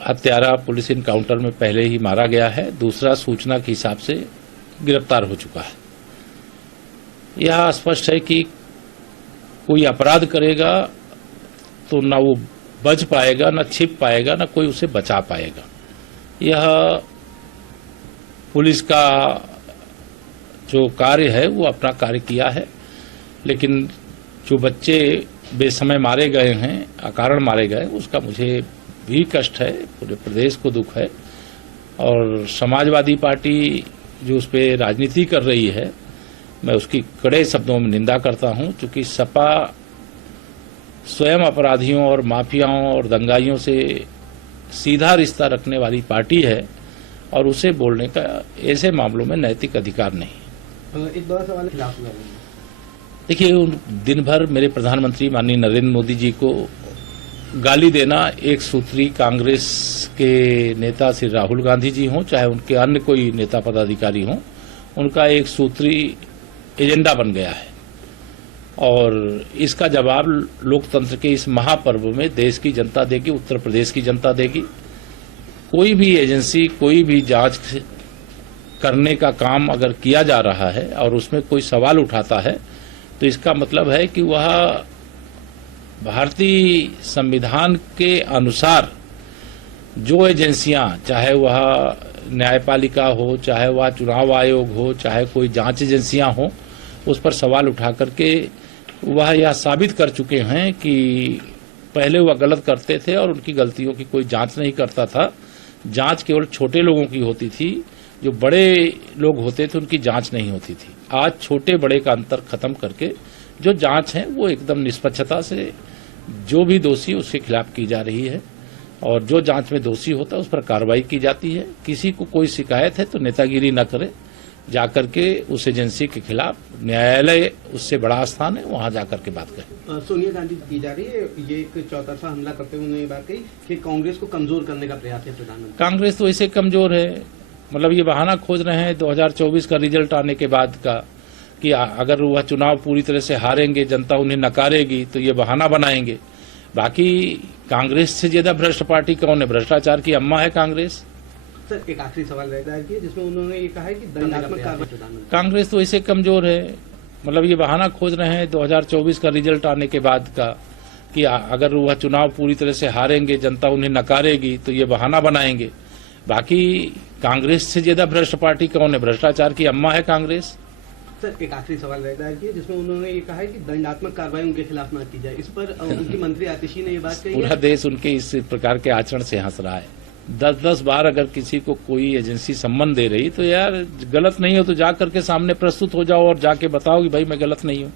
हत्यारा police encounter में पहले ही मारा गया है, दूसरा सूचना के हिसाब से गिरफ्तार हो चुका है। यह स्पष्ट है कि कोई अपराध करेगा तो न वो बच पाएगा, न छिप पाएगा, न कोई उसे बचा पाएगा। यह पुलिस का जो कार्य है वो अपना कार्य किया है, लेकिन जो बच्चे बेसमय मारे गए हैं, अकारण मारे गए, उसका मुझे भी कष्ट है, पूरे प्रदेश को दुख है। और समाजवादी पार्टी जो उस पर राजनीति कर रही है, मैं उसकी कड़े शब्दों में निंदा करता हूं, क्योंकि सपा स्वयं अपराधियों और माफियाओं और दंगाइयों से सीधा रिश्ता रखने वाली पार्टी है और उसे बोलने का ऐसे मामलों में नैतिक अधिकार नहीं। एक बड़ा सवाल खिलाफ देखिए, दिन भर मेरे प्रधानमंत्री माननीय नरेंद्र मोदी जी को गाली देना एक सूत्री कांग्रेस के नेता श्री राहुल गांधी जी हों, चाहे उनके अन्य कोई नेता पदाधिकारी हों, उनका एक सूत्री एजेंडा बन गया है। और इसका जवाब लोकतंत्र के इस महापर्व में देश की जनता देगी, उत्तर प्रदेश की जनता देगी। कोई भी एजेंसी, कोई भी जांच करने का काम अगर किया जा रहा है और उसमें कोई सवाल उठाता है, तो इसका मतलब है कि वह भारतीय संविधान के अनुसार जो एजेंसियां, चाहे वह न्यायपालिका हो, चाहे वह चुनाव आयोग हो, चाहे कोई जांच एजेंसियां हो, उस पर सवाल उठा करके वह यह साबित कर चुके हैं कि पहले वह गलत करते थे और उनकी गलतियों की कोई जांच नहीं करता था। जांच केवल छोटे लोगों की होती थी, जो बड़े लोग होते थे उनकी जांच नहीं होती थी। आज छोटे बड़े का अंतर खत्म करके जो जांच है वो एकदम निष्पक्षता से जो भी दोषी उसके खिलाफ की जा रही है, और जो जांच में दोषी होता है उस पर कार्रवाई की जाती है। किसी को कोई शिकायत है तो नेतागिरी न करे, जाकर के उस एजेंसी के खिलाफ न्यायालय उससे बड़ा स्थान है, वहां जाकर के बात करें। सोनिया गांधी की जा रही है, ये एक चौतरफा हमला करते हुए उन्होंने ये बात कही कि कांग्रेस को कमजोर करने का प्रयास है प्रधानमंत्री। कांग्रेस तो ऐसे कमजोर है, मतलब ये बहाना खोज रहे हैं 2024 का रिजल्ट आने के बाद का, कि अगर वह चुनाव पूरी तरह से हारेंगे, जनता उन्हें नकारेगी, तो ये बहाना बनाएंगे। बाकी कांग्रेस से ज्यादा भ्रष्ट पार्टी कौन है? भ्रष्टाचार की अम्मा है कांग्रेस। सर, एक आखिरी सवाल रहता है कि जिसमें उन्होंने ये कहा है कि दंडात्मक कार्रवाई। कांग्रेस तो ऐसे कमजोर है, मतलब ये बहाना खोज रहे हैं 2024 का रिजल्ट आने के बाद का, कि अगर वह चुनाव पूरी तरह से हारेंगे, जनता उन्हें नकारेगी, तो ये बहाना बनाएंगे। बाकी कांग्रेस से ज्यादा भ्रष्ट पार्टी कौन है? भ्रष्टाचार की अम्मा है कांग्रेस। सर, एक आखिरी सवाल रहता है कि जिसमें उन्होंने ये कहा है कि दंडात्मक कार्रवाई उनके खिलाफ न की जाए। इस पर उनकी मंत्री आतिशी ने ये बात कही। पूरा देश उनके इस प्रकार के आचरण से हंस रहा है। 10-10 बार अगर किसी को कोई एजेंसी सम्मन दे रही, तो यार गलत नहीं हो तो जा करके सामने प्रस्तुत हो जाओ और जाके बताओ कि भाई मैं गलत नहीं हूं।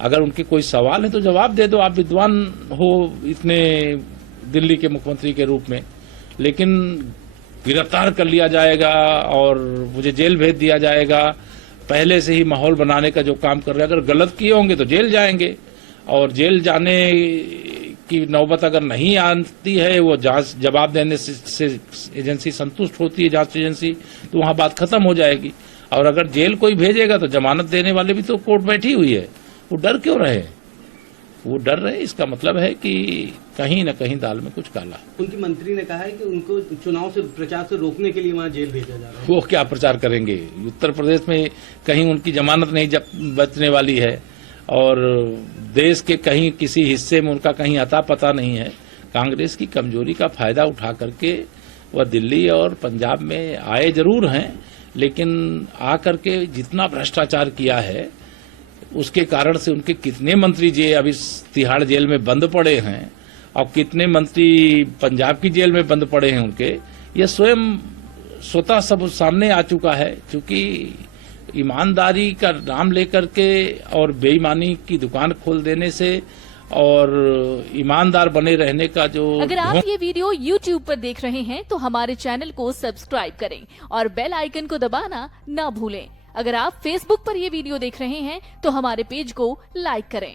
अगर उनके कोई सवाल है तो जवाब दे दो, आप विद्वान हो इतने दिल्ली के मुख्यमंत्री के रूप में, लेकिन गिरफ्तार कर लिया जाएगा और मुझे जेल भेज दिया जाएगा, पहले से ही माहौल बनाने का जो काम कर रहे हैं। अगर गलत किए होंगे तो जेल जाएंगे, और जेल जाने की नौबत अगर नहीं आती है, वो जांच जवाब देने से एजेंसी संतुष्ट होती है, जांच एजेंसी, तो वहां बात खत्म हो जाएगी। और अगर जेल कोई भेजेगा तो जमानत देने वाले भी तो कोर्ट बैठी हुई है, वो डर क्यों रहे? वो डर रहे, इसका मतलब है कि कहीं न कहीं दाल में कुछ काला। उनकी मंत्री ने कहा है कि उनको चुनाव से प्रचार से रोकने के लिए वहां जेल भेजा जा रहा है। वो क्या प्रचार करेंगे? उत्तर प्रदेश में कहीं उनकी जमानत नहीं बचने वाली है, और देश के कहीं किसी हिस्से में उनका कहीं अता पता नहीं है। कांग्रेस की कमजोरी का फायदा उठा करके वह दिल्ली और पंजाब में आए जरूर हैं, लेकिन आकर के जितना भ्रष्टाचार किया है उसके कारण से उनके कितने मंत्री जे अभी तिहाड़ जेल में बंद पड़े हैं और कितने मंत्री पंजाब की जेल में बंद पड़े हैं उनके, ये स्वतः सब सामने आ चुका है। क्योंकि ईमानदारी का नाम लेकर के और बेईमानी की दुकान खोल देने से और ईमानदार बने रहने का जो। अगर आप ये वीडियो YouTube पर देख रहे हैं तो हमारे चैनल को सब्सक्राइब करें और बेल आइकन को दबाना ना भूलें। अगर आप Facebook पर ये वीडियो देख रहे हैं तो हमारे पेज को लाइक करें।